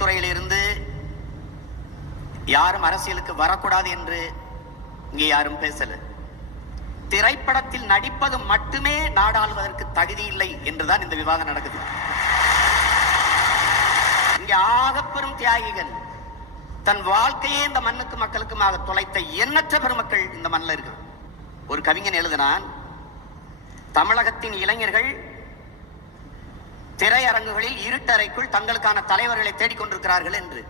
திரைத்துறையிலிருந்து யாரும் அரசியலுக்கு வரக்கூடாது என்று இங்கே யாரும் பேசல. திரைப்படத்தில் நடிப்பது மட்டுமே நாடாளுவதற்கு தகுதி இல்லை என்றுதான் இந்த விவாதம் நடக்குது. இங்கே ஆகப்பெரும் தியாகிகள் தன் வாழ்க்கையே இந்த மண்ணுக்கு மக்களுக்குமாக தொலைத்த எண்ணற்ற பெருமக்கள் இந்த மண்ணில் இருக்கு. ஒரு கவிஞன் எழுதினான், தமிழகத்தின் இளைஞர்கள் திரையரங்குகளில் இருட்டறைக்குள் தங்களுக்கான தலைவர்களை தேடிக்கொண்டிருக்கிறார்கள் என்று.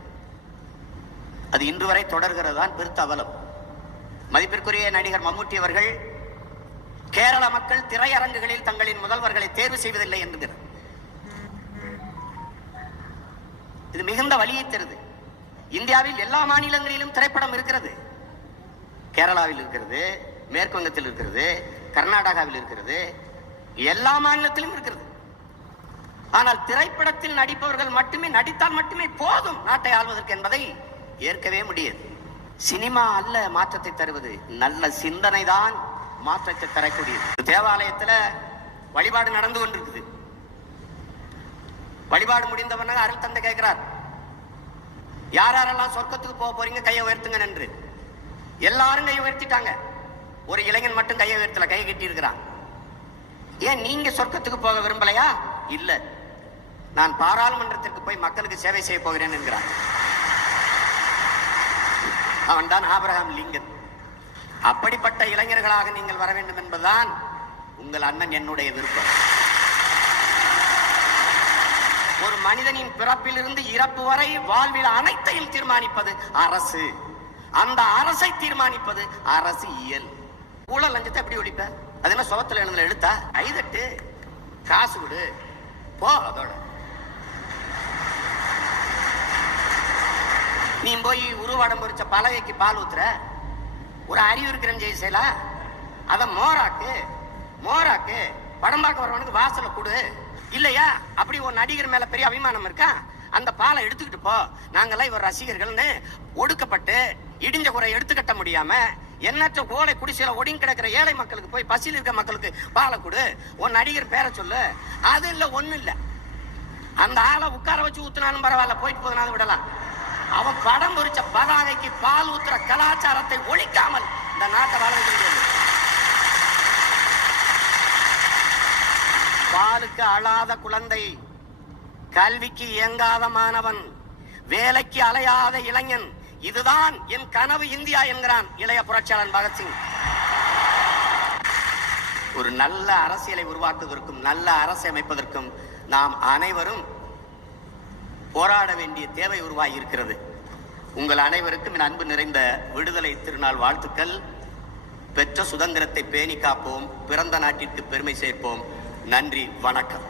அது இன்று வரை தொடர்கிறதான் பெருத்த அவலம். மதிப்பிற்குரிய நடிகர் மம்முட்டி அவர்கள் கேரள மக்கள் திரையரங்குகளில் தங்களின் முதல்வர்களை தேர்வு செய்வதில்லை என்கிறார். இது மிகுந்த வலியை தருது. இந்தியாவில் எல்லா மாநிலங்களிலும் திரைப்படம் இருக்கிறது. கேரளாவில் இருக்கிறது, மேற்கு வங்கத்தில் இருக்கிறது, கர்நாடகாவில் இருக்கிறது, எல்லா மாநிலத்திலும் இருக்கிறது. ஆனால் திரைப்படத்தில் நடிப்பவர்கள் மட்டுமே நடித்தால் மட்டுமே போதும் நாட்டை ஆள்வதற்கு என்பதை ஏற்கவே முடியாது. சினிமா அல்ல மாற்றத்தை தருவது, நல்ல சிந்தனை தான் மாற்றத்தை தரக்கூடியது. தேவாலயத்தில் வழிபாடு நடந்து கொண்டிருக்குது. வழிபாடு முடிந்தவனாக அருள் தந்தை கேட்கிறார், யார் யாரெல்லாம் சொர்க்கத்துக்கு போக போறீங்க கையை உயர்த்துங்க என்று. எல்லாரும் கையை உயர்த்திட்டாங்க. ஒரு இளைஞன் மட்டும் கையை உயர்த்தல, கையை கட்டி இருக்கிறான். ஏன் நீங்க சொர்க்கத்துக்கு போக விரும்பலையா? இல்ல, நான் பாராளுமன்றத்திற்கு போய் மக்களுக்கு சேவை செய்ய போகிறேன் என்கிறான். அவன் தான் ஆபிரகாம் லிங்கன். அப்படிப்பட்ட இளைஞர்களாக நீங்கள் வர வேண்டும் என்பதுதான் உங்கள் அண்ணன் என்னுடைய விருப்பம். ஒரு மனிதனின் பிறப்பிலிருந்து இறப்பு வரை வாழ்வில் அனைத்தையும் தீர்மானிப்பது அரசு. அந்த அரசை தீர்மானிப்பது அரசியல். ஊழல் லஞ்சத்தை எப்படி ஒழிப்ப? அது என்ன சோத்துல எழுதுல எழுத்தா? ஐதட்டு, காசு விடு, போ. அதோட நீ போய் உருவாடம் பொறிச்ச பலகைக்கு பால் ஊத்துற, ஒரு அறிவு இருக்கிறேன்னு செய்யலா, அத மோராக்கு படம் பார்க்க வரவனுக்கு வாசல கொடு. இல்லையா, அப்படி ஒரு நடிகர் மேல பெரிய அபிமானம் இருக்கா, அந்த பாலை எடுத்துக்கிட்டு போ. நாங்கெல்லாம் இவர் ரசிகர்கள்னு ஒடுக்கப்பட்டு இடிஞ்ச குறை எடுத்துக்கட்ட முடியாம எண்ணற்ற கோலை குடிசையில ஒடுங்கி கிடக்கிற ஏழை மக்களுக்கு போய் பசியில் இருக்க மக்களுக்கு பாலை கொடு. ஒரு நடிகர் பேரை சொல்லு. அது இல்ல, ஒண்ணு இல்ல. அந்த ஆளை உட்கார வச்சு ஊத்துனாலும் பரவாயில்ல, போயிட்டு போதுனாலும் விடலாம். அவன் படம் பொறிச்ச பதாகைக்கு பால் ஊத்துற கலாச்சாரத்தை ஒழிக்காமல் இந்த நாட்டை வாழ முடியாது. பாலுக்கு அழாத குழந்தை, கல்விக்கு இயங்காத மாணவன், வேலைக்கு அலையாத இளைஞன், இதுதான் என் கனவு இந்தியா என்கிறான் இளைய புரட்சியாளன் பகத்சிங். ஒரு நல்ல அரசியலை உருவாக்குவதற்கும் நல்ல அரசை அமைப்பதற்கும் நாம் அனைவரும் போராட வேண்டிய தேவை உருவாகி இருக்கிறது. உங்கள் அனைவருக்கும் என் அன்பு நிறைந்த விடுதலை திருநாள் வாழ்த்துக்கள். பெற்ற சுதந்திரத்தை பேணி காப்போம், பிறந்த நாட்டிற்கு பெருமை சேர்ப்போம். நன்றி, வணக்கம்.